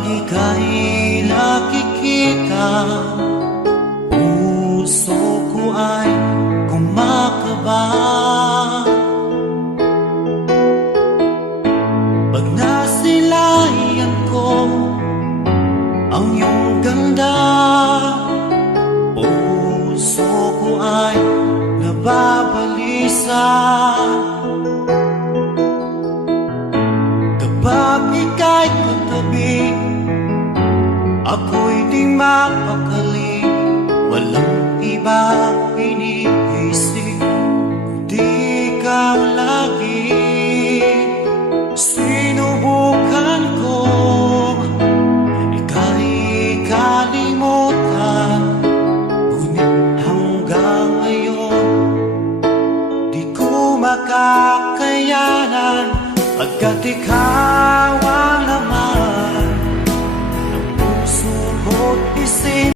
Pag ika'y nakikita, puso ko ay kumakaba. Pag nasilayan ko ang iyong ganda, puso ko ay nababalisa. Kapag ika'y katabi, ako'y di mapakali. Walang ibang iniisip, kundi ikaw lagi. Sinubukan ko ika'y kalimutan, ngunit hanggang ngayon di ko makakayanan. Pagkat ikaw